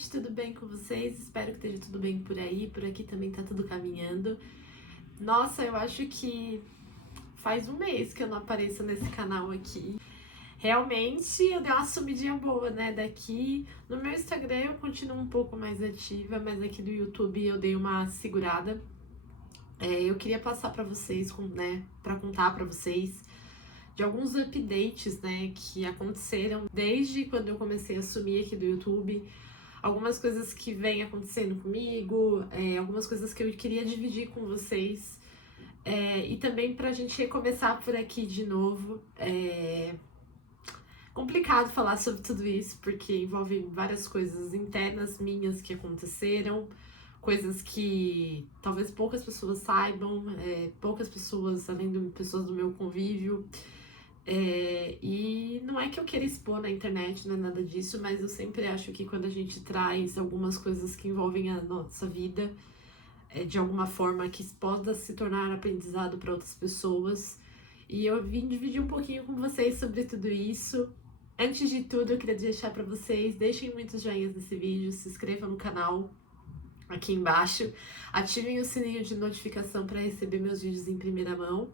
gente, tudo bem com vocês? Espero que esteja tudo bem por aí, por aqui também tá tudo caminhando. Nossa, eu acho que faz um mês que eu não apareço nesse canal aqui. Realmente eu dei uma sumidinha boa, né, daqui. No meu Instagram eu continuo um pouco mais ativa, mas aqui do YouTube eu dei uma segurada. Eu queria passar pra vocês, né, pra contar pra vocês de alguns updates, né, que aconteceram desde quando eu comecei a sumir aqui do YouTube. Algumas coisas que vêm acontecendo comigo, algumas coisas que eu queria dividir com vocês, e também pra gente recomeçar por aqui de novo. Complicado falar sobre tudo isso, porque envolve várias coisas internas minhas que aconteceram, coisas que talvez poucas pessoas saibam, poucas pessoas, além de pessoas do meu convívio. E não é que eu queira expor na internet, não é nada disso, mas eu sempre acho que quando a gente traz algumas coisas que envolvem a nossa vida, de alguma forma que possa se tornar aprendizado para outras pessoas. E eu vim dividir um pouquinho com vocês sobre tudo isso. Antes de tudo, eu queria deixar para vocês, deixem muitos joinhas nesse vídeo, se inscrevam no canal aqui embaixo, ativem o sininho de notificação para receber meus vídeos em primeira mão.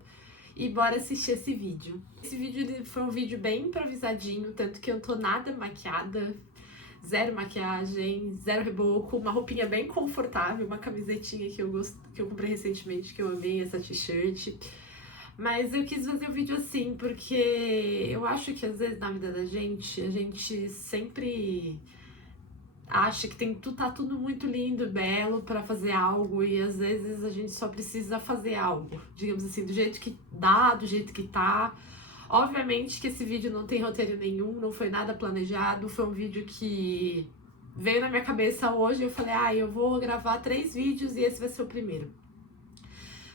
E bora assistir esse vídeo. Esse vídeo foi um vídeo bem improvisadinho, tanto que eu não tô nada maquiada, zero maquiagem, zero reboco, uma roupinha bem confortável, uma camisetinha que eu comprei recentemente, que eu amei, essa t-shirt. Mas eu quis fazer o vídeo assim, porque eu acho que às vezes na vida da gente, a gente sempre acha que tá tudo muito lindo, belo pra fazer algo, e às vezes a gente só precisa fazer algo, digamos assim, do jeito que dá, do jeito que tá. Obviamente que esse vídeo não tem roteiro nenhum, não foi nada planejado, foi um vídeo que veio na minha cabeça hoje. Eu falei, eu vou gravar 3 vídeos e esse vai ser o primeiro.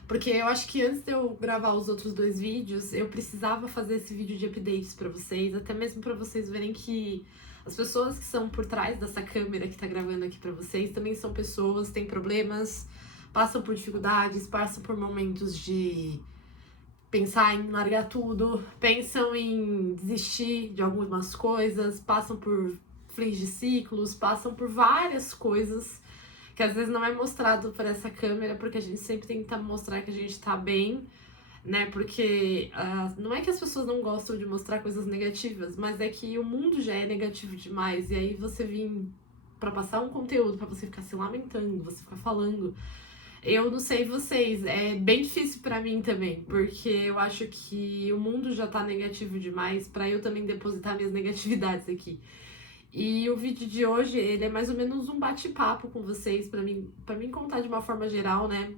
Porque eu acho que antes de eu gravar os outros 2 vídeos, eu precisava fazer esse vídeo de updates pra vocês, até mesmo pra vocês verem que as pessoas que são por trás dessa câmera que tá gravando aqui pra vocês também são pessoas, têm problemas, passam por dificuldades, passam por momentos de pensar em largar tudo, pensam em desistir de algumas coisas, passam por fins de ciclos, passam por várias coisas que às vezes não é mostrado por essa câmera, porque a gente sempre tenta mostrar que a gente tá bem, né? Porque não é que as pessoas não gostam de mostrar coisas negativas, mas é que o mundo já é negativo demais, e aí você vir pra passar um conteúdo, pra você ficar se lamentando, você ficar falando. Eu não sei vocês, é bem difícil pra mim também, porque eu acho que o mundo já tá negativo demais pra eu também depositar minhas negatividades aqui. E o vídeo de hoje, ele é mais ou menos um bate-papo com vocês, pra mim contar de uma forma geral, né?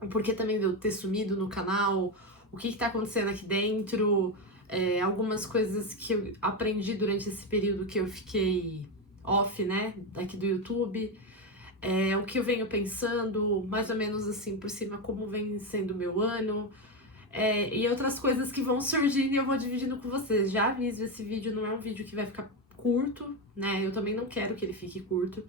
O porquê também de eu ter sumido no canal, o que tá acontecendo aqui dentro, algumas coisas que eu aprendi durante esse período que eu fiquei off, né, daqui do YouTube. O que eu venho pensando, mais ou menos assim, por cima, como vem sendo o meu ano, e outras coisas que vão surgindo e eu vou dividindo com vocês. Já aviso, esse vídeo não é um vídeo que vai ficar curto, né? Eu também não quero que ele fique curto.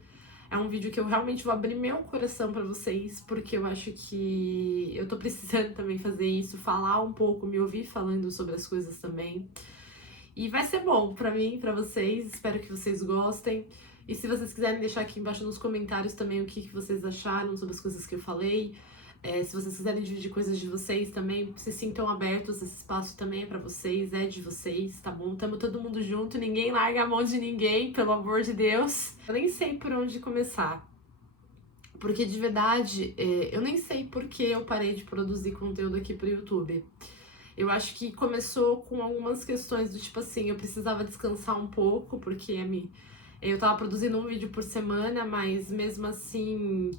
É um vídeo que eu realmente vou abrir meu coração pra vocês, porque eu acho que eu tô precisando também fazer isso, falar um pouco, me ouvir falando sobre as coisas também. E vai ser bom pra mim, pra vocês, espero que vocês gostem. E se vocês quiserem deixar aqui embaixo nos comentários também o que vocês acharam sobre as coisas que eu falei, se vocês quiserem dividir coisas de vocês também, se sintam abertos, esse espaço também é pra vocês, é de vocês, tá bom? Tamo todo mundo junto, ninguém larga a mão de ninguém, pelo amor de Deus. Eu nem sei por onde começar, porque de verdade, eu nem sei por que eu parei de produzir conteúdo aqui pro YouTube. Eu acho que começou com algumas questões do tipo assim, eu precisava descansar um pouco, porque eu tava produzindo um vídeo por semana, mas mesmo assim,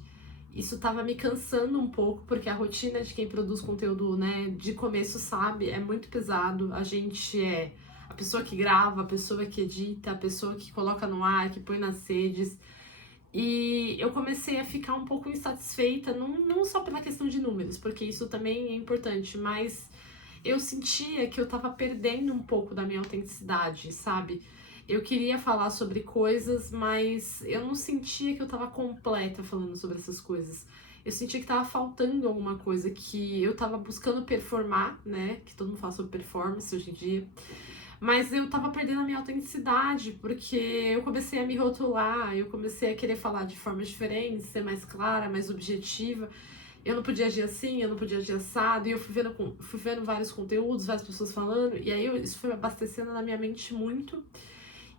isso tava me cansando um pouco, porque a rotina de quem produz conteúdo, né, de começo, sabe, é muito pesado. A gente é a pessoa que grava, a pessoa que edita, a pessoa que coloca no ar, que põe nas redes. E eu comecei a ficar um pouco insatisfeita, não só pela questão de números, porque isso também é importante, mas eu sentia que eu tava perdendo um pouco da minha autenticidade, sabe? Eu queria falar sobre coisas, mas eu não sentia que eu tava completa falando sobre essas coisas. Eu sentia que tava faltando alguma coisa, que eu tava buscando performar, né? Que todo mundo fala sobre performance hoje em dia. Mas eu tava perdendo a minha autenticidade, porque eu comecei a me rotular, eu comecei a querer falar de forma diferente, ser mais clara, mais objetiva. Eu não podia agir assim, eu não podia agir assado, e eu fui vendo vários conteúdos, várias pessoas falando, e aí isso foi abastecendo na minha mente muito.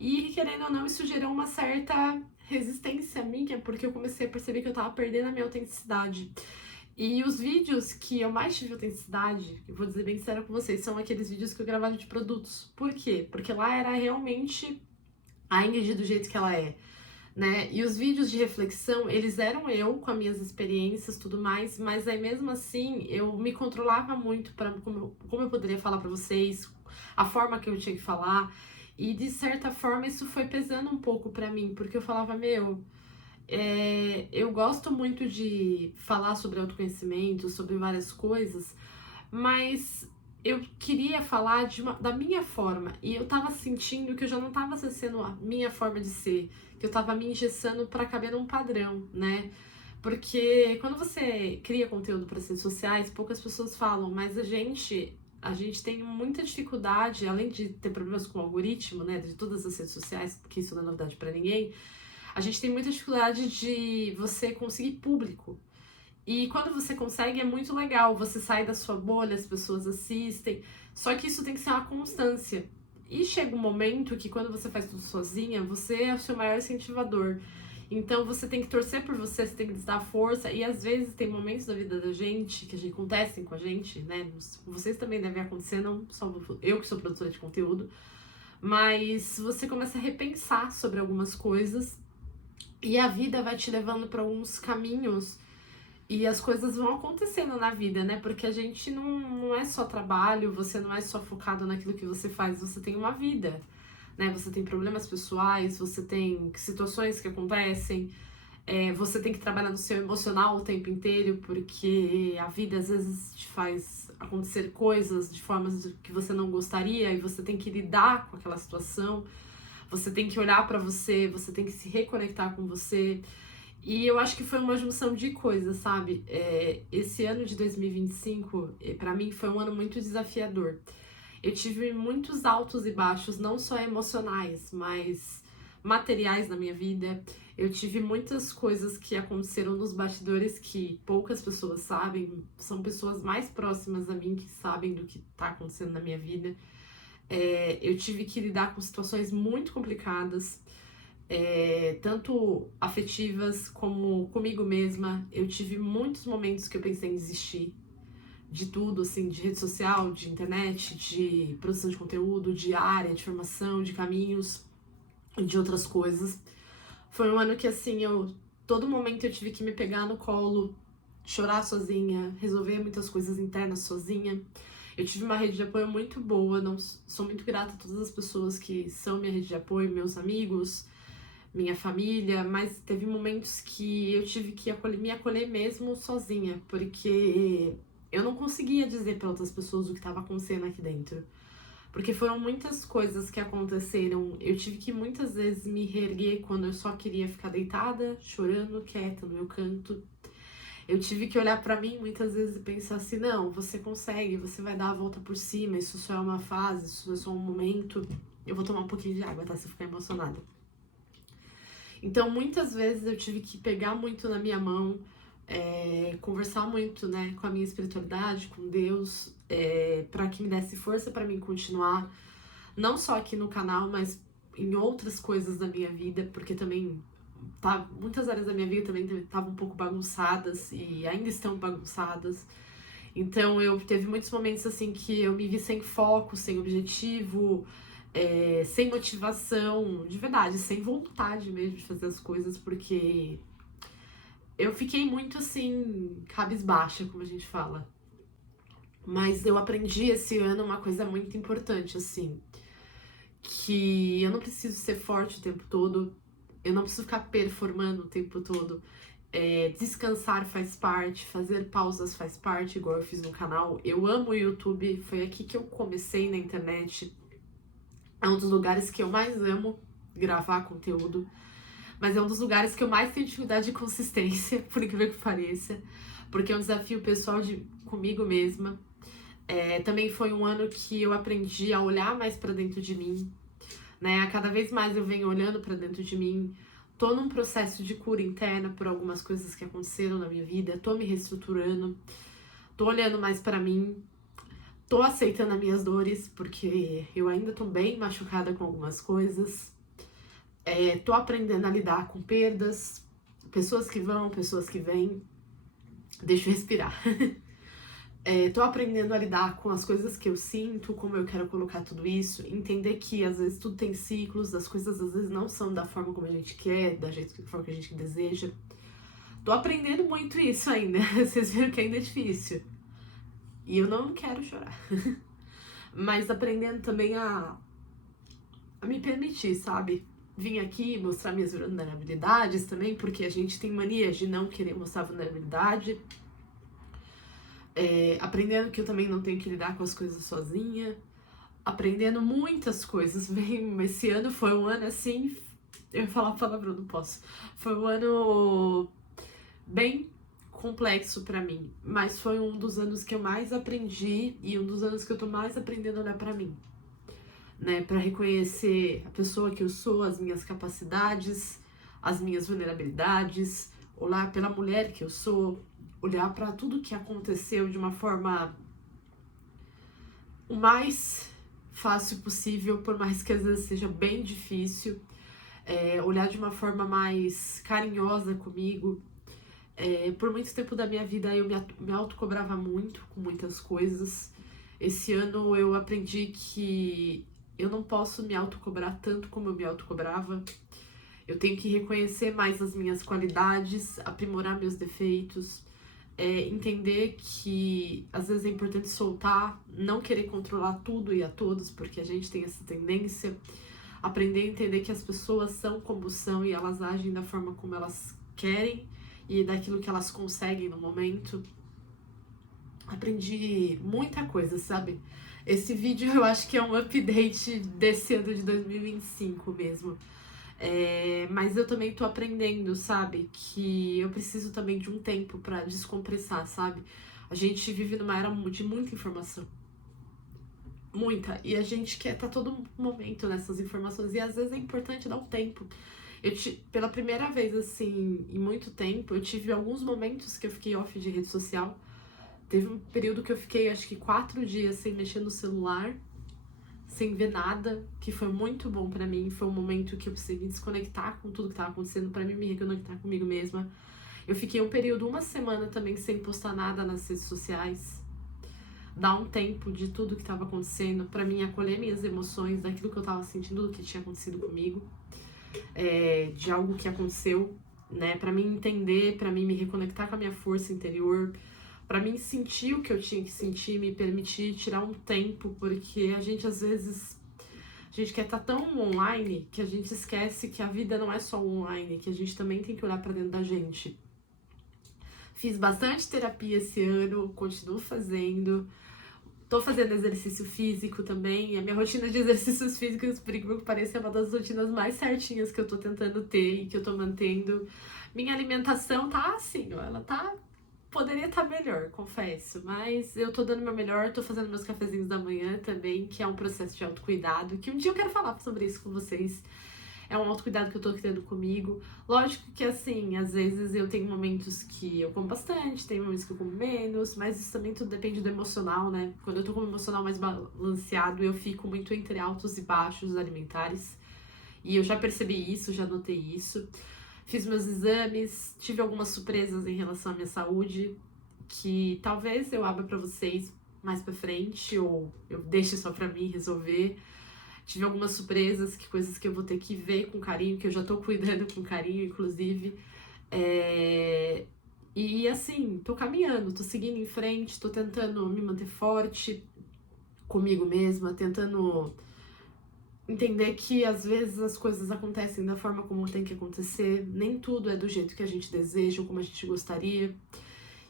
E querendo ou não, isso gerou uma certa resistência minha, porque eu comecei a perceber que eu tava perdendo a minha autenticidade. E os vídeos que eu mais tive autenticidade, eu vou dizer bem sincera com vocês, são aqueles vídeos que eu gravava de produtos. Por quê? Porque lá era realmente a Ingrid do jeito que ela é, né? E os vídeos de reflexão, eles eram eu com as minhas experiências, tudo mais, mas aí mesmo assim eu me controlava muito para como eu poderia falar para vocês, a forma que eu tinha que falar. E de certa forma isso foi pesando um pouco para mim, porque eu falava, eu gosto muito de falar sobre autoconhecimento, sobre várias coisas, mas eu queria falar da minha forma, e eu tava sentindo que eu já não tava sendo a minha forma de ser, que eu tava me engessando pra caber num padrão, né? Porque quando você cria conteúdo para as redes sociais, poucas pessoas falam, mas a gente tem muita dificuldade, além de ter problemas com o algoritmo, né, de todas as redes sociais, porque isso não é novidade para ninguém, a gente tem muita dificuldade de você conseguir público. E quando você consegue é muito legal, você sai da sua bolha, as pessoas assistem, só que isso tem que ser uma constância. E chega um momento que quando você faz tudo sozinha, você é o seu maior incentivador. Então você tem que torcer por você, você tem que dar força, e às vezes tem momentos da vida da gente que acontecem com a gente, né? Vocês também devem acontecer, não só eu que sou produtora de conteúdo, mas você começa a repensar sobre algumas coisas e a vida vai te levando para alguns caminhos e as coisas vão acontecendo na vida, né? Porque a gente não é só trabalho, você não é só focado naquilo que você faz, você tem uma vida, né? Você tem problemas pessoais, você tem situações que acontecem, você tem que trabalhar no seu emocional o tempo inteiro, porque a vida às vezes te faz acontecer coisas de formas que você não gostaria e você tem que lidar com aquela situação, você tem que olhar pra você, você tem que se reconectar com você. E eu acho que foi uma junção de coisas, sabe? Esse ano de 2025, pra mim, foi um ano muito desafiador. Eu tive muitos altos e baixos, não só emocionais, mas materiais na minha vida. Eu tive muitas coisas que aconteceram nos bastidores que poucas pessoas sabem, são pessoas mais próximas a mim que sabem do que tá acontecendo na minha vida. Eu tive que lidar com situações muito complicadas, tanto afetivas como comigo mesma. Eu tive muitos momentos que eu pensei em desistir de tudo, assim, de rede social, de internet, de produção de conteúdo, de área, de formação, de caminhos e de outras coisas. Foi um ano que, assim, todo momento eu tive que me pegar no colo, chorar sozinha, resolver muitas coisas internas sozinha. Eu tive uma rede de apoio muito boa, não sou muito grata a todas as pessoas que são minha rede de apoio, meus amigos, minha família, mas teve momentos que eu tive que me acolher mesmo sozinha, porque eu não conseguia dizer para outras pessoas o que estava acontecendo aqui dentro. Porque foram muitas coisas que aconteceram. Eu tive que muitas vezes me reerguer quando eu só queria ficar deitada, chorando, quieta no meu canto. Eu tive que olhar pra mim muitas vezes e pensar assim, não, você consegue, você vai dar a volta por cima, isso só é uma fase, isso é só um momento. Eu vou tomar um pouquinho de água, tá? Se eu ficar emocionada. Então, muitas vezes eu tive que pegar muito na minha mão, conversar muito, né, com a minha espiritualidade, com Deus, para que me desse força para mim continuar, não só aqui no canal, mas em outras coisas da minha vida, porque também muitas áreas da minha vida também estavam um pouco bagunçadas e ainda estão bagunçadas. Então eu teve muitos momentos assim que eu me vi sem foco, sem objetivo, sem motivação, de verdade, sem vontade mesmo de fazer as coisas, porque eu fiquei muito assim, cabisbaixa, como a gente fala. Mas eu aprendi esse ano uma coisa muito importante, assim, que eu não preciso ser forte o tempo todo, eu não preciso ficar performando o tempo todo. Descansar faz parte, fazer pausas faz parte, igual eu fiz no canal. Eu amo o YouTube, foi aqui que eu comecei na internet. É um dos lugares que eu mais amo gravar conteúdo, mas é um dos lugares que eu mais tenho dificuldade de consistência, por incrível que pareça, porque é um desafio pessoal comigo mesma. Também foi um ano que eu aprendi a olhar mais pra dentro de mim, né? A cada vez mais eu venho olhando pra dentro de mim. Tô num processo de cura interna por algumas coisas que aconteceram na minha vida, tô me reestruturando, tô olhando mais pra mim, tô aceitando as minhas dores, porque eu ainda tô bem machucada com algumas coisas. Tô aprendendo a lidar com perdas, pessoas que vão, pessoas que vêm. Deixa eu respirar. Tô aprendendo a lidar com as coisas que eu sinto, como eu quero colocar tudo isso, entender que às vezes tudo tem ciclos, as coisas às vezes não são da forma como a gente quer, da forma que a gente deseja. Tô aprendendo muito isso ainda, vocês viram que ainda é difícil. E eu não quero chorar. Mas aprendendo também a me permitir, sabe? Vim aqui mostrar minhas vulnerabilidades também, porque a gente tem mania de não querer mostrar vulnerabilidade. Aprendendo que eu também não tenho que lidar com as coisas sozinha, aprendendo muitas coisas. Esse ano foi um ano assim, eu ia falar palavrão, não posso. Foi um ano bem complexo pra mim, mas foi um dos anos que eu mais aprendi e um dos anos que eu tô mais aprendendo a olhar pra mim, né, pra reconhecer a pessoa que eu sou, as minhas capacidades, as minhas vulnerabilidades, olhar pela mulher que eu sou, olhar pra tudo que aconteceu de uma forma o mais fácil possível, por mais que às vezes seja bem difícil, olhar de uma forma mais carinhosa comigo. Por muito tempo da minha vida eu me autocobrava muito com muitas coisas. Esse ano eu aprendi que eu não posso me autocobrar tanto como eu me autocobrava. Eu tenho que reconhecer mais as minhas qualidades, aprimorar meus defeitos, entender que às vezes é importante soltar, não querer controlar tudo e a todos, porque a gente tem essa tendência. Aprender a entender que as pessoas são como são e elas agem da forma como elas querem e daquilo que elas conseguem no momento. Aprendi muita coisa, sabe? Esse vídeo eu acho que é um update desse ano de 2025 mesmo. Mas eu também tô aprendendo, sabe? Que eu preciso também de um tempo pra descompressar, sabe? A gente vive numa era de muita informação. Muita. E a gente quer estar todo momento nessas informações. E às vezes é importante dar um tempo. Pela primeira vez, assim, em muito tempo, eu tive alguns momentos que eu fiquei off de rede social. Teve um período que eu fiquei, acho que 4 dias sem mexer no celular, sem ver nada, que foi muito bom pra mim. Foi um momento que eu precisei me desconectar com tudo que tava acontecendo, pra mim me reconectar comigo mesma. Eu fiquei um período, uma semana também, sem postar nada nas redes sociais. Dar um tempo de tudo que tava acontecendo, pra mim acolher minhas emoções, daquilo que eu tava sentindo, do que tinha acontecido comigo, de algo que aconteceu, né? Pra mim entender, pra mim me reconectar com a minha força interior, pra mim sentir o que eu tinha que sentir, me permitir tirar um tempo, porque a gente às vezes a gente quer estar tão online que a gente esquece que a vida não é só online, que a gente também tem que olhar pra dentro da gente. Fiz bastante terapia esse ano, continuo fazendo. Tô fazendo exercício físico também. A minha rotina de exercícios físicos, por incrível que pareça, é uma das rotinas mais certinhas que eu tô tentando ter e que eu tô mantendo. Minha alimentação tá assim, ó, ela tá. Poderia estar melhor, confesso, mas eu tô dando meu melhor, tô fazendo meus cafezinhos da manhã também, que é um processo de autocuidado, que um dia eu quero falar sobre isso com vocês. É um autocuidado que eu tô tendo comigo. Lógico que, assim, às vezes eu tenho momentos que eu como bastante, tem momentos que eu como menos, mas isso também tudo depende do emocional, né? Quando eu tô com o emocional mais balanceado, eu fico muito entre altos e baixos alimentares. E eu já percebi isso, já notei isso. Fiz meus exames, tive algumas surpresas em relação à minha saúde, que talvez eu abra pra vocês mais pra frente, ou eu deixe só pra mim resolver. Tive algumas surpresas, coisas que eu vou ter que ver com carinho, que eu já tô cuidando com carinho, inclusive. E assim, tô caminhando, tô seguindo em frente, tô tentando me manter forte comigo mesma, tentando entender que às vezes as coisas acontecem da forma como tem que acontecer, nem tudo é do jeito que a gente deseja ou como a gente gostaria.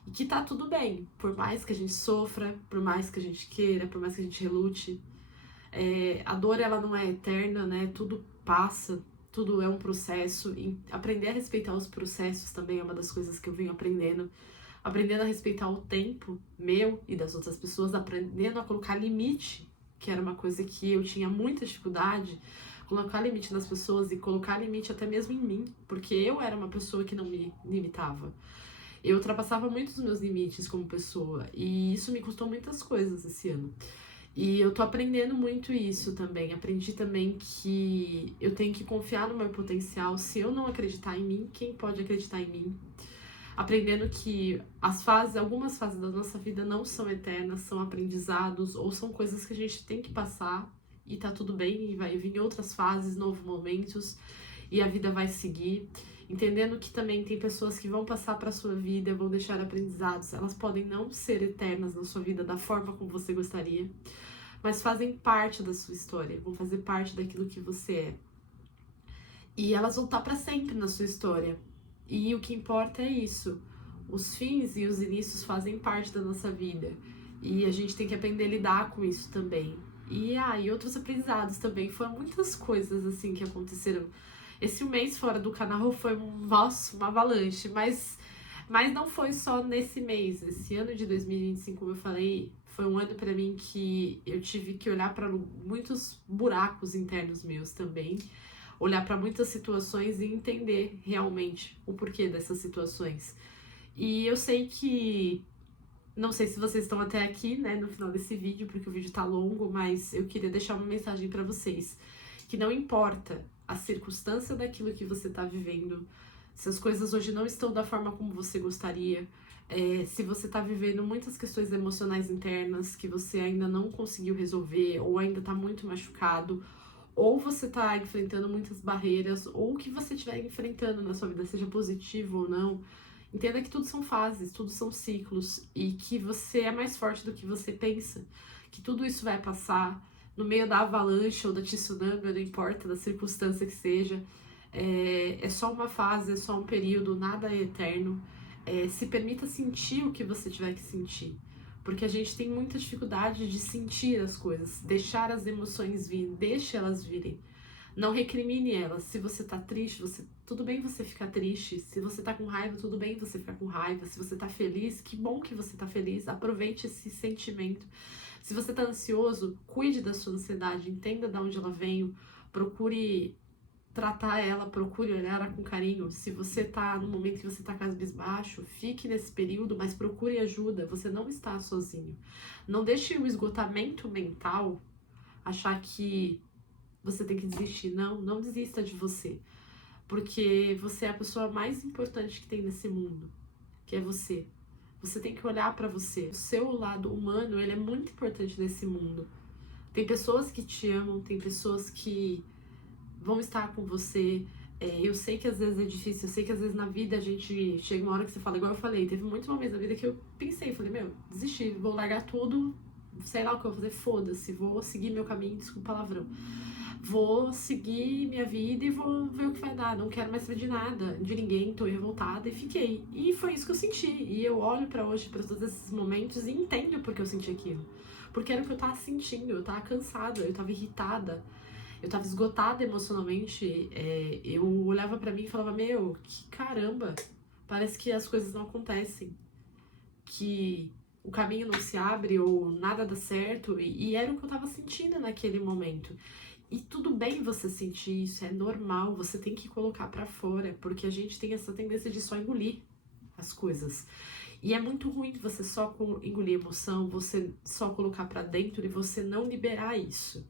E que tá tudo bem, por mais que a gente sofra, por mais que a gente queira, por mais que a gente relute. A dor, ela não é eterna, né? Tudo passa, tudo é um processo. E aprender a respeitar os processos também é uma das coisas que eu venho aprendendo. aprendendo a respeitar o tempo meu e das outras pessoas, aprendendo a colocar limite, que era uma coisa que eu tinha muita dificuldade, colocar limite nas pessoas e colocar limite até mesmo em mim, porque eu era uma pessoa que não me limitava. Eu ultrapassava muito os meus limites como pessoa, e isso me custou muitas coisas esse ano. E eu tô aprendendo muito isso também. Aprendi também que eu tenho que confiar no meu potencial. Se eu não acreditar em mim, quem pode acreditar em mim? Aprendendo que algumas fases da nossa vida não são eternas, são aprendizados ou são coisas que a gente tem que passar e tá tudo bem, e vai vir outras fases, novos momentos e a vida vai seguir. Entendendo que também tem pessoas que vão passar para sua vida, vão deixar aprendizados, elas podem não ser eternas na sua vida da forma como você gostaria, mas fazem parte da sua história, vão fazer parte daquilo que você é. E elas vão estar para sempre na sua história. E o que importa é isso. Os fins e os inícios fazem parte da nossa vida. E a gente tem que aprender a lidar com isso também. E outros aprendizados também. Foram muitas coisas assim que aconteceram. Esse mês fora do canal foi uma avalanche, mas não foi só nesse mês. Esse ano de 2025, como eu falei, foi um ano para mim que eu tive que olhar para muitos buracos internos meus também, olhar para muitas situações e entender realmente o porquê dessas situações. E eu sei que, não sei se vocês estão até aqui, né, no final desse vídeo, porque o vídeo tá longo, mas eu queria deixar uma mensagem para vocês, que não importa a circunstância daquilo que você tá vivendo, se as coisas hoje não estão da forma como você gostaria, se você tá vivendo muitas questões emocionais internas que você ainda não conseguiu resolver, ou ainda tá muito machucado, ou você tá enfrentando muitas barreiras, ou o que você estiver enfrentando na sua vida, seja positivo ou não, entenda que tudo são fases, tudo são ciclos, e que você é mais forte do que você pensa, que tudo isso vai passar no meio da avalanche ou da tsunami, não importa, da circunstância que seja. É só uma fase, é só um período, nada é eterno. Se permita sentir o que você tiver que sentir, porque a gente tem muita dificuldade de sentir as coisas, deixar as emoções virem, deixe elas virem. Não recrimine elas. Se você tá triste, tudo bem você ficar triste. Se você tá com raiva, tudo bem você ficar com raiva. Se você tá feliz, que bom que você tá feliz. Aproveite esse sentimento. Se você tá ansioso, cuide da sua ansiedade, entenda de onde ela veio, procure tratar ela, procure olhar ela com carinho. Se você tá no momento que você tá cabisbaixo, fique nesse período, mas procure ajuda. Você não está sozinho. Não deixe o esgotamento mental achar que você tem que desistir. Não desista de você. Porque você é a pessoa mais importante que tem nesse mundo, que é você. Você tem que olhar pra você. O seu lado humano, ele é muito importante nesse mundo. Tem pessoas que te amam, tem pessoas que vão estar com você. Eu sei que às vezes é difícil, eu sei que às vezes na vida a gente chega uma hora que você fala, igual eu falei, teve muitos momentos na vida que eu pensei, falei, desisti, vou largar tudo, sei lá o que eu vou fazer, foda-se, vou seguir meu caminho, desculpa o palavrão. Vou seguir minha vida e vou ver o que vai dar, não quero mais saber de nada, de ninguém, tô revoltada, e fiquei. E foi isso que eu senti, e eu olho pra hoje, pra todos esses momentos e entendo porque eu senti aquilo. Porque era o que eu tava sentindo, eu tava cansada, eu tava irritada, eu tava esgotada emocionalmente. Eu olhava pra mim e falava, que caramba, parece que as coisas não acontecem, que o caminho não se abre ou nada dá certo, e era o que eu tava sentindo naquele momento. E tudo bem você sentir isso, é normal, você tem que colocar pra fora, porque a gente tem essa tendência de só engolir as coisas. E é muito ruim você só engolir emoção, você só colocar pra dentro e você não liberar isso.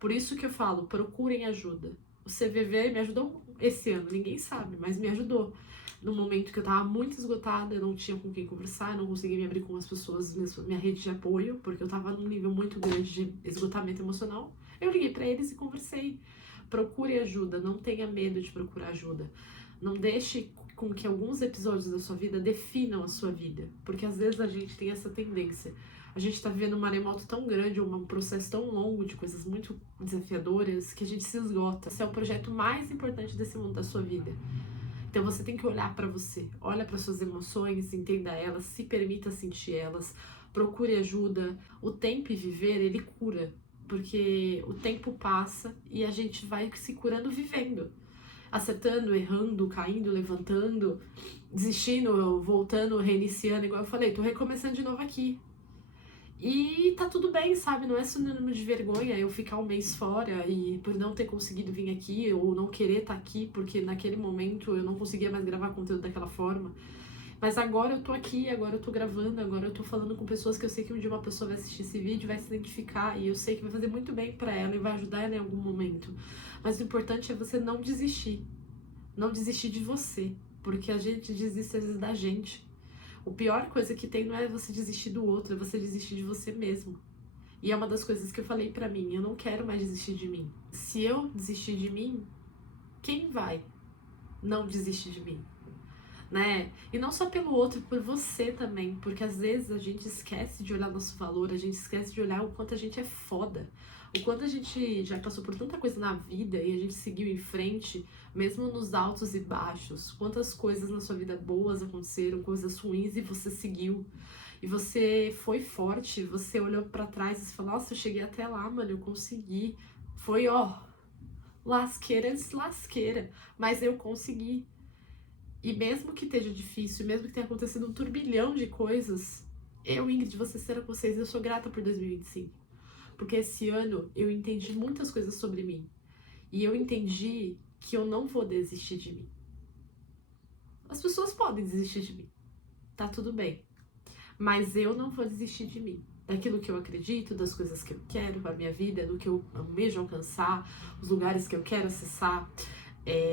Por isso que eu falo, procurem ajuda. O CVV me ajudou esse ano, ninguém sabe, mas me ajudou. No momento que eu tava muito esgotada, eu não tinha com quem conversar, eu não conseguia me abrir com as pessoas, minha rede de apoio, porque eu tava num nível muito grande de esgotamento emocional. Eu liguei pra eles e conversei. Procure ajuda, não tenha medo de procurar ajuda. Não deixe com que alguns episódios da sua vida definam a sua vida, porque às vezes a gente tem essa tendência. A gente tá vivendo um maremoto tão grande, um processo tão longo de coisas muito desafiadoras, que a gente se esgota. Esse é o projeto mais importante desse mundo da sua vida. Então você tem que olhar pra você, olha para suas emoções, entenda elas, se permita sentir elas, procure ajuda. O tempo e viver, ele cura, porque o tempo passa e a gente vai se curando vivendo. acertando, errando, caindo, levantando, desistindo, voltando, reiniciando, igual eu falei, tô recomeçando de novo aqui. E tá tudo bem, sabe? Não é sinônimo de vergonha eu ficar um mês fora e por não ter conseguido vir aqui ou não querer estar aqui, porque naquele momento eu não conseguia mais gravar conteúdo daquela forma. Mas agora eu tô aqui, agora eu tô gravando, agora eu tô falando com pessoas que eu sei que um dia uma pessoa vai assistir esse vídeo, vai se identificar e eu sei que vai fazer muito bem pra ela e vai ajudar ela em algum momento. Mas o importante é você não desistir. Não desistir de você, porque a gente desiste às vezes da gente. O pior coisa que tem não é você desistir do outro, é você desistir de você mesmo. E é uma das coisas que eu falei pra mim, eu não quero mais desistir de mim. Se eu desistir de mim, quem vai não desistir de mim? Né? E não só pelo outro, por você também, porque às vezes a gente esquece de olhar nosso valor, a gente esquece de olhar o quanto a gente é foda, o quanto a gente já passou por tanta coisa na vida e a gente seguiu em frente, mesmo nos altos e baixos, quantas coisas na sua vida boas aconteceram, coisas ruins e você seguiu. E você foi forte, você olhou pra trás e falou, nossa, eu cheguei até lá, mano, eu consegui. Foi, ó, lasqueira de lasqueira, mas eu consegui. E mesmo que esteja difícil, mesmo que tenha acontecido um turbilhão de coisas, eu, Ingrid, vou ser sincera com vocês, eu sou grata por 2025. Porque esse ano eu entendi muitas coisas sobre mim. E eu entendi que eu não vou desistir de mim. As pessoas podem desistir de mim, tá tudo bem. Mas eu não vou desistir de mim. Daquilo que eu acredito, das coisas que eu quero pra minha vida, do que eu almejo alcançar, os lugares que eu quero acessar,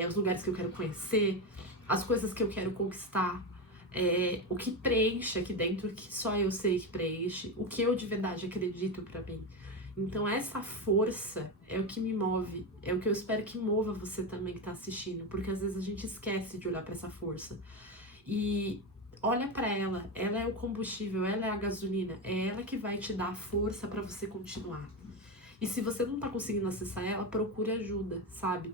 os lugares que eu quero conhecer, as coisas que eu quero conquistar, o que preenche aqui dentro, que só eu sei que preenche, o que eu de verdade acredito pra mim. Então essa força é o que me move, é o que eu espero que mova você também que tá assistindo, porque às vezes a gente esquece de olhar pra essa força. E olha pra ela, ela é o combustível, ela é a gasolina, é ela que vai te dar a força pra você continuar. E se você não tá conseguindo acessar ela, procure ajuda, sabe?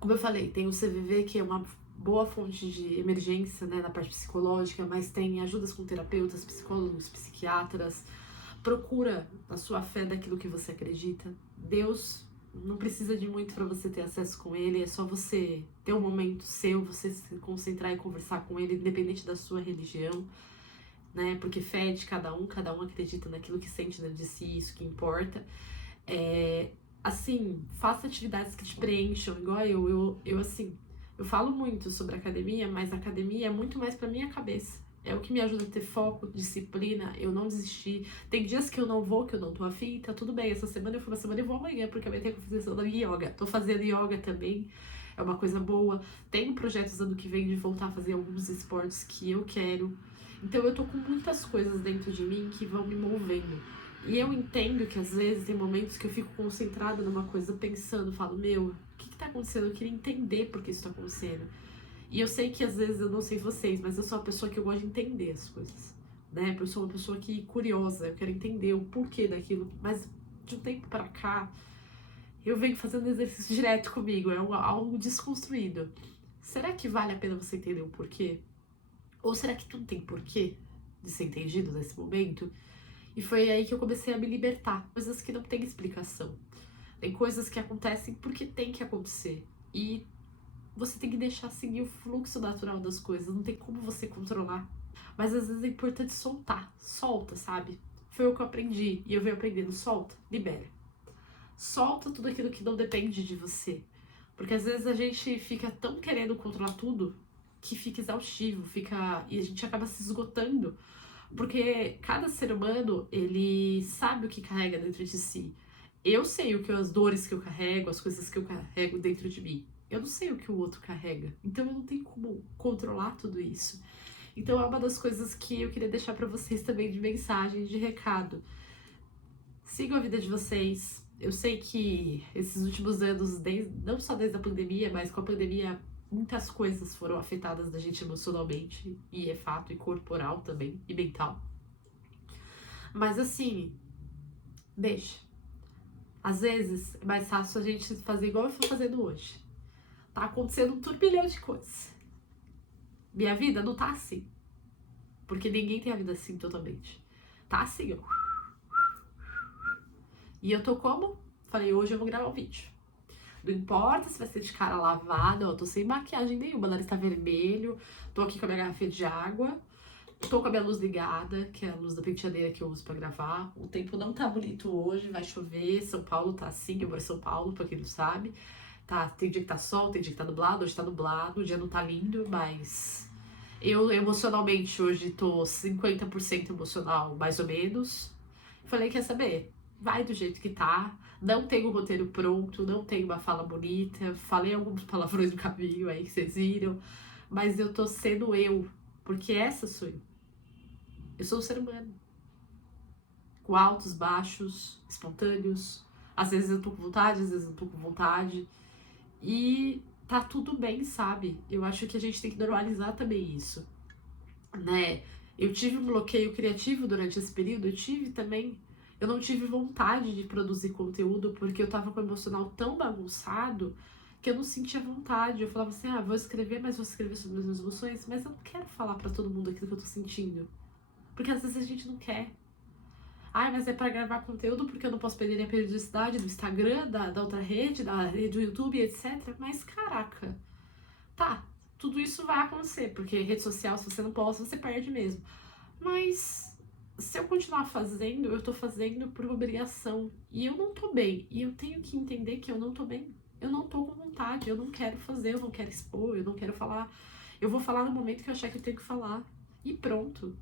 Como eu falei, tem o CVV, que é uma boa fonte de emergência, né, na parte psicológica, mas tem ajudas com terapeutas, psicólogos, psiquiatras. Procura a sua fé daquilo que você acredita. Deus não precisa de muito para você ter acesso com ele, é só você ter um momento seu, você se concentrar e conversar com ele, independente da sua religião, né? Porque fé é de cada um acredita naquilo que sente dentro de si, isso que importa. Assim, faça atividades que te preencham, igual eu assim, eu falo muito sobre academia, mas a academia é muito mais pra minha cabeça. É o que me ajuda a ter foco, disciplina, eu não desistir. Tem dias que eu não vou, que eu não tô afim, tá tudo bem. Essa semana eu fui, uma semana eu vou amanhã, porque amanhã tem que fazer da yoga. Tô fazendo yoga também, é uma coisa boa. Tenho projetos ano que vem de voltar a fazer alguns esportes que eu quero. Então eu tô com muitas coisas dentro de mim que vão me movendo. E eu entendo que às vezes tem momentos que eu fico concentrada numa coisa, pensando, falo, meu, o que tá acontecendo? Eu queria entender por que isso tá acontecendo. E eu sei que às vezes, eu não sei vocês, mas eu sou uma pessoa que eu gosto de entender as coisas, né? Eu sou uma pessoa que curiosa, eu quero entender o porquê daquilo, mas de um tempo pra cá, eu venho fazendo exercício direto comigo, é algo desconstruído. Será que vale a pena você entender o porquê? Ou será que tudo tem porquê de ser entendido nesse momento? E foi aí que eu comecei a me libertar. Coisas que não tem explicação. Tem coisas que acontecem porque tem que acontecer. E você tem que deixar seguir o fluxo natural das coisas. Não tem como você controlar. Mas às vezes é importante soltar. Solta, sabe? Foi o que eu aprendi. E eu venho aprendendo. Solta, libera. Solta tudo aquilo que não depende de você. Porque às vezes a gente fica tão querendo controlar tudo que fica exaustivo, e a gente acaba se esgotando. Porque cada ser humano, ele sabe o que carrega dentro de si. Eu sei as dores que eu carrego, as coisas que eu carrego dentro de mim. Eu não sei o que o outro carrega. Então eu não tenho como controlar tudo isso. Então é uma das coisas que eu queria deixar pra vocês também de mensagem, de recado. Sigam a vida de vocês. Eu sei que esses últimos anos, não só desde a pandemia, mas com a pandemia, muitas coisas foram afetadas da gente emocionalmente, e é fato, e corporal também, e mental. Mas assim, deixa. Às vezes é mais fácil a gente fazer igual eu tô fazendo hoje. Tá acontecendo um turbilhão de coisas. Minha vida não tá assim. Porque ninguém tem a vida assim totalmente. Tá assim, ó. E eu tô como? Falei, hoje eu vou gravar um vídeo. Não importa se vai ser de cara lavada, ó, tô sem maquiagem nenhuma, o nariz tá vermelho, tô aqui com a minha garrafinha de água, tô com a minha luz ligada, que é a luz da penteadeira que eu uso pra gravar. O tempo não tá bonito hoje, vai chover, São Paulo tá assim, eu moro em São Paulo, pra quem não sabe. Tá, tem dia que tá sol, tem dia que tá nublado, hoje tá nublado, o dia não tá lindo, mas eu emocionalmente hoje tô 50% emocional, mais ou menos. Falei, quer saber? Vai do jeito que tá. Não tenho o roteiro pronto, não tenho uma fala bonita. Falei alguns palavrões no caminho aí que vocês viram. Mas eu tô sendo eu, porque essa sou eu. Eu sou um ser humano. Com altos, baixos, espontâneos. Às vezes eu tô com vontade, às vezes eu tô com vontade. E tá tudo bem, sabe? Eu acho que a gente tem que normalizar também isso, né? Eu tive um bloqueio criativo durante esse período, eu tive também. Eu não tive vontade de produzir conteúdo porque eu tava com o emocional tão bagunçado que eu não sentia vontade. Eu falava assim, ah, vou escrever, mas vou escrever sobre as minhas emoções, mas eu não quero falar pra todo mundo aquilo que eu tô sentindo. Porque às vezes a gente não quer. Ai, mas é pra gravar conteúdo porque eu não posso perder a periodicidade do Instagram, da outra rede, da rede do YouTube, etc. Mas caraca, tá, tudo isso vai acontecer, porque rede social, se você não posta, você perde mesmo. Mas se eu continuar fazendo, eu tô fazendo por obrigação. E eu não tô bem. E eu tenho que entender que eu não tô bem. Eu não tô com vontade, eu não quero fazer, eu não quero expor, eu não quero falar. Eu vou falar no momento que eu achar que eu tenho que falar. E pronto.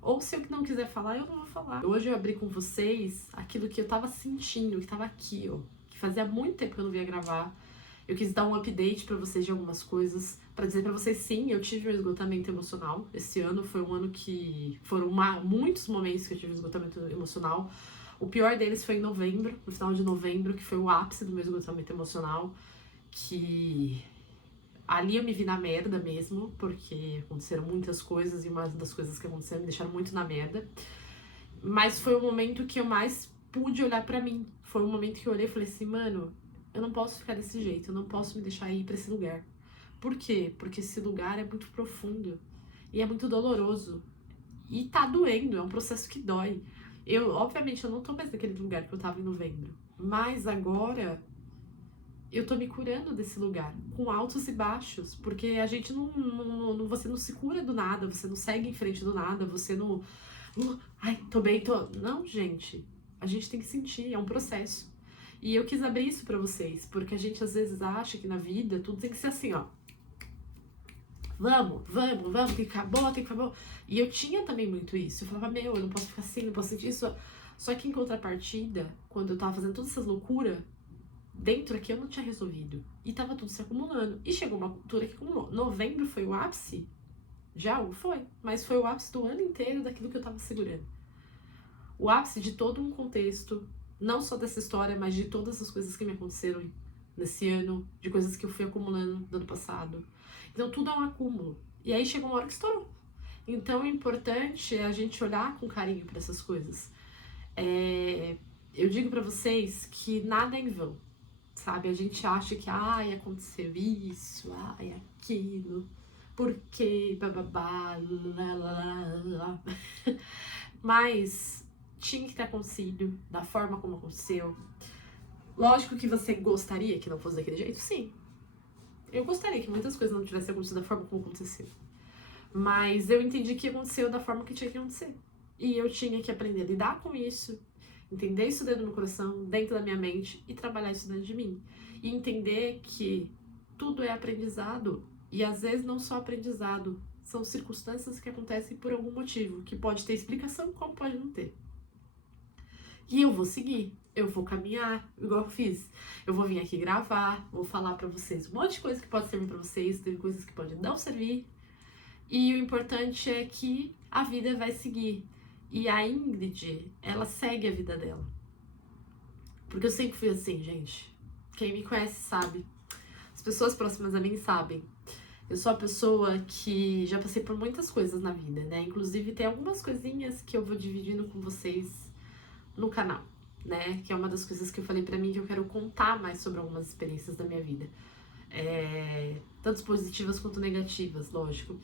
Ou se eu não quiser falar, eu não vou falar. Hoje eu abri com vocês aquilo que eu tava sentindo, que tava aqui, ó. Que fazia muito tempo que eu não via gravar. Eu quis dar um update pra vocês de algumas coisas, pra dizer pra vocês, sim, eu tive um esgotamento emocional. Esse ano foi um ano que foram muitos momentos que eu tive um esgotamento emocional. O pior deles foi em novembro, no final de novembro, que foi o ápice do meu esgotamento emocional, que ali eu me vi na merda mesmo, porque aconteceram muitas coisas e uma das coisas que aconteceram me deixaram muito na merda. Mas foi o momento que eu mais pude olhar pra mim. Foi o momento que eu olhei e falei assim, mano, eu não posso ficar desse jeito, eu não posso me deixar ir pra esse lugar. Por quê? Porque esse lugar é muito profundo e é muito doloroso. E tá doendo, é um processo que dói. Obviamente, eu não tô mais naquele lugar que eu tava em novembro. Mas agora eu tô me curando desse lugar, com altos e baixos, porque a gente você não se cura do nada, você não segue em frente do nada, você não, ai, tô bem, tô. Não, gente, a gente tem que sentir, é um processo. E eu quis abrir isso pra vocês, porque a gente às vezes acha que na vida tudo tem que ser assim, ó. Vamos, tem que ficar bom, tem que ficar bom. E eu tinha também muito isso. Eu falava, meu, eu não posso ficar assim, não posso sentir isso. Só que em contrapartida, quando eu tava fazendo todas essas loucuras, dentro aqui eu não tinha resolvido. E tava tudo se acumulando. E chegou uma altura que acumulou. Novembro foi o ápice? Já foi. Mas foi o ápice do ano inteiro daquilo que eu tava segurando. O ápice de todo um contexto, não só dessa história, mas de todas as coisas que me aconteceram nesse ano, de coisas que eu fui acumulando no ano passado. Então tudo é um acúmulo. E aí chegou uma hora que estourou. Então o importante é a gente olhar com carinho para essas coisas. Eu digo para vocês que nada é em vão, sabe? A gente acha que, ai, aconteceu isso, ai, aquilo, por quê, bababá, lá, lá, lá. Mas tinha que ter acontecido da forma como aconteceu. Lógico que você gostaria que não fosse daquele jeito, sim. Eu gostaria que muitas coisas não tivessem acontecido da forma como aconteceu. Mas eu entendi que aconteceu da forma que tinha que acontecer. E eu tinha que aprender a lidar com isso, entender isso dentro do meu coração, dentro da minha mente e trabalhar isso dentro de mim. E entender que tudo é aprendizado e às vezes não só aprendizado, são circunstâncias que acontecem por algum motivo, que pode ter explicação como pode não ter. E eu vou seguir, eu vou caminhar, igual eu fiz. Eu vou vir aqui gravar, vou falar pra vocês um monte de coisa que pode servir pra vocês, tem coisas que podem não servir. E o importante é que a vida vai seguir. E a Ingrid, ela segue a vida dela. Porque eu sempre fui assim, gente. Quem me conhece sabe. As pessoas próximas a mim sabem. Eu sou a pessoa que já passei por muitas coisas na vida, né? Inclusive tem algumas coisinhas que eu vou dividindo com vocês no canal, né? Que é uma das coisas que eu falei pra mim que eu quero contar mais sobre algumas experiências da minha vida. Tanto positivas quanto negativas, lógico.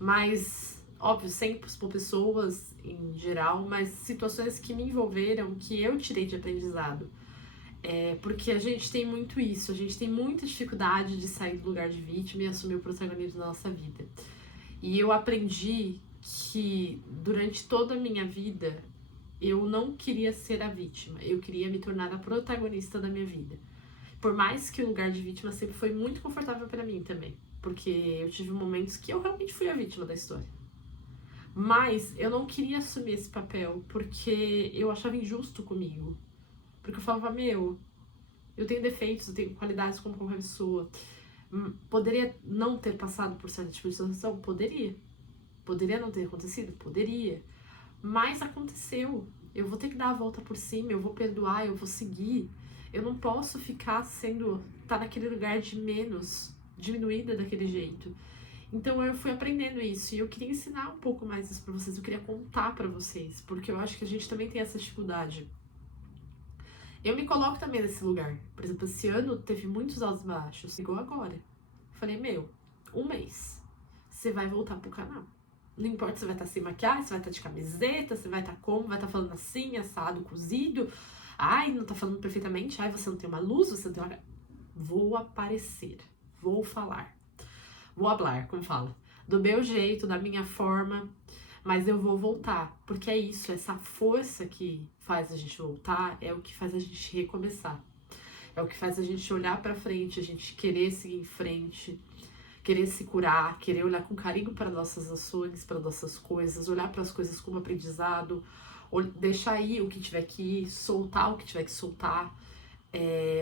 Mas, óbvio, sempre por pessoas em geral, mas situações que me envolveram, que eu tirei de aprendizado. Porque a gente tem muito isso, a gente tem muita dificuldade de sair do lugar de vítima e assumir o protagonismo da nossa vida. E eu aprendi que durante toda a minha vida eu não queria ser a vítima, eu queria me tornar a protagonista da minha vida. Por mais que o lugar de vítima sempre foi muito confortável pra mim também, porque eu tive momentos que eu realmente fui a vítima da história. Mas eu não queria assumir esse papel porque eu achava injusto comigo. Porque eu falava, eu tenho defeitos, eu tenho qualidades como qualquer pessoa. Poderia não ter passado por certa tipo de situação? Poderia. Poderia não ter acontecido? Poderia. Mas aconteceu. Eu vou ter que dar a volta por cima, eu vou perdoar, eu vou seguir. Eu não posso ficar tá naquele lugar de menos, diminuída daquele jeito. Então eu fui aprendendo isso e eu queria ensinar um pouco mais isso pra vocês, eu queria contar pra vocês, porque eu acho que a gente também tem essa dificuldade. Eu me coloco também nesse lugar. Por exemplo, esse ano teve muitos altos e baixos, igual agora. Falei, um mês, você vai voltar pro canal. Não importa se vai estar sem maquiagem, se vai estar de camiseta, se vai estar como, vai estar falando assim, assado, cozido. Ai, não tá falando perfeitamente. Ai, você não tem uma luz, você não tem uma... Vou aparecer, vou falar. Vou hablar, como fala. Do meu jeito, da minha forma, mas eu vou voltar. Porque é isso, essa força que faz a gente voltar é o que faz a gente recomeçar. É o que faz a gente olhar pra frente, a gente querer seguir em frente, querer se curar, querer olhar com carinho para nossas ações, para nossas coisas, olhar para as coisas como aprendizado, deixar ir o que tiver que ir, soltar o que tiver que soltar,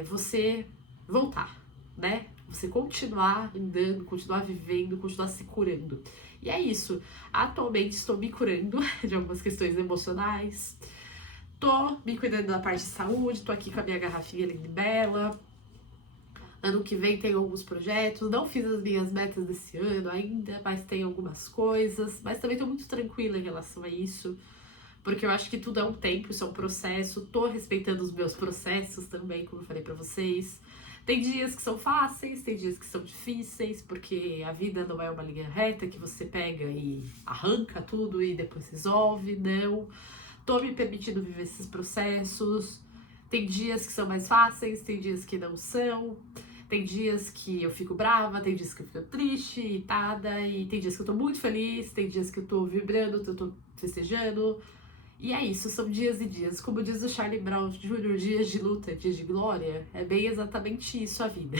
você voltar, né? Você continuar andando, continuar vivendo, continuar se curando. E é isso. Atualmente estou me curando de algumas questões emocionais, tô me cuidando da parte de saúde, tô aqui com a minha garrafinha linda e bela. Ano que vem tem alguns projetos, não fiz as minhas metas desse ano ainda, mas tem algumas coisas, mas também tô muito tranquila em relação a isso, porque eu acho que tudo é um tempo, isso é um processo, tô respeitando os meus processos também, como eu falei pra vocês. Tem dias que são fáceis, tem dias que são difíceis, porque a vida não é uma linha reta que você pega e arranca tudo e depois resolve, não. Tô me permitindo viver esses processos. Tem dias que são mais fáceis, tem dias que não são. Tem dias que eu fico brava, tem dias que eu fico triste, irritada, e tem dias que eu tô muito feliz, tem dias que eu tô vibrando, eu tô festejando. E é isso, são dias e dias. Como diz o Charlie Brown Jr., dias de luta, dias de glória, é bem exatamente isso a vida.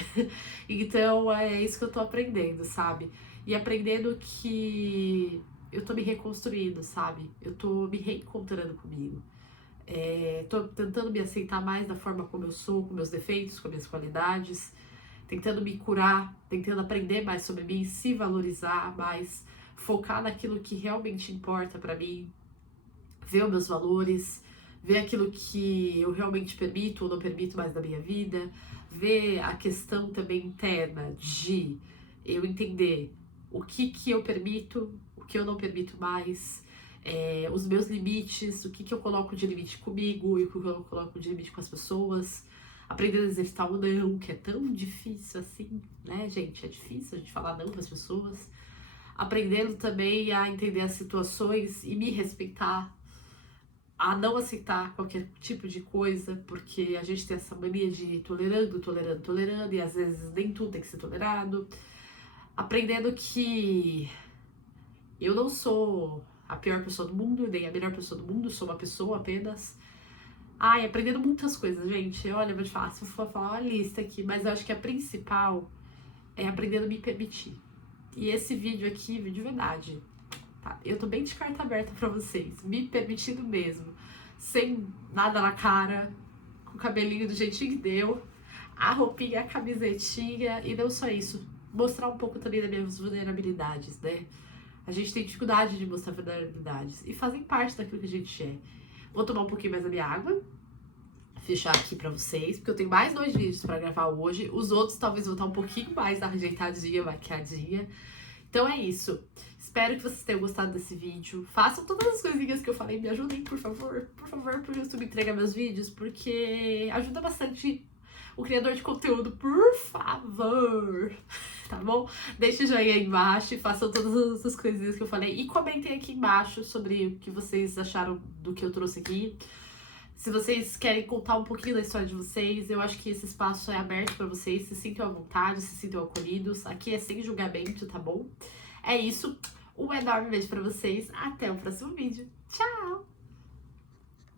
Então é isso que eu tô aprendendo, sabe? E aprendendo que eu tô me reconstruindo, sabe? Eu tô me reencontrando comigo. Tô tentando me aceitar mais da forma como eu sou, com meus defeitos, com minhas qualidades, tentando me curar, tentando aprender mais sobre mim, se valorizar mais, focar naquilo que realmente importa pra mim, ver os meus valores, ver aquilo que eu realmente permito ou não permito mais da minha vida, ver a questão também interna de eu entender o que eu permito, o que eu não permito mais, os meus limites, o que eu coloco de limite comigo e o que eu coloco de limite com as pessoas, aprender a exercitar o não, que é tão difícil assim, né, gente? É difícil a gente falar não para as pessoas. Aprendendo também a entender as situações e me respeitar, a não aceitar qualquer tipo de coisa, porque a gente tem essa mania de ir tolerando, e às vezes nem tudo tem que ser tolerado. Aprendendo que eu não sou a pior pessoa do mundo, nem a melhor pessoa do mundo, sou uma pessoa apenas. Ai, aprendendo muitas coisas, gente. Olha, eu vou te falar, se eu for falar uma lista aqui, mas eu acho que a principal é aprendendo a me permitir. E esse vídeo aqui, vídeo de verdade, tá? Eu tô bem de carta aberta pra vocês, me permitindo mesmo, sem nada na cara, com o cabelinho do jeitinho que deu, a roupinha, a camisetinha, e não só isso, mostrar um pouco também das minhas vulnerabilidades, né? A gente tem dificuldade de mostrar vulnerabilidades e fazem parte daquilo que a gente é. Vou tomar um pouquinho mais da minha água, fechar aqui pra vocês, porque eu tenho mais 2 vídeos pra gravar hoje. Os outros talvez vão estar um pouquinho mais ajeitadinha, maquiadinha. Então é isso. Espero que vocês tenham gostado desse vídeo. Façam todas as coisinhas que eu falei, me ajudem, por favor, pro YouTube entregar meus vídeos, porque ajuda bastante o criador de conteúdo, por favor, tá bom? Deixe o joinha aí embaixo e façam todas as coisinhas que eu falei. E comentem aqui embaixo sobre o que vocês acharam do que eu trouxe aqui. Se vocês querem contar um pouquinho da história de vocês, eu acho que esse espaço é aberto pra vocês, se sintam à vontade, se sintam acolhidos. Aqui é sem julgamento, tá bom? É isso. Um enorme beijo pra vocês. Até o próximo vídeo. Tchau!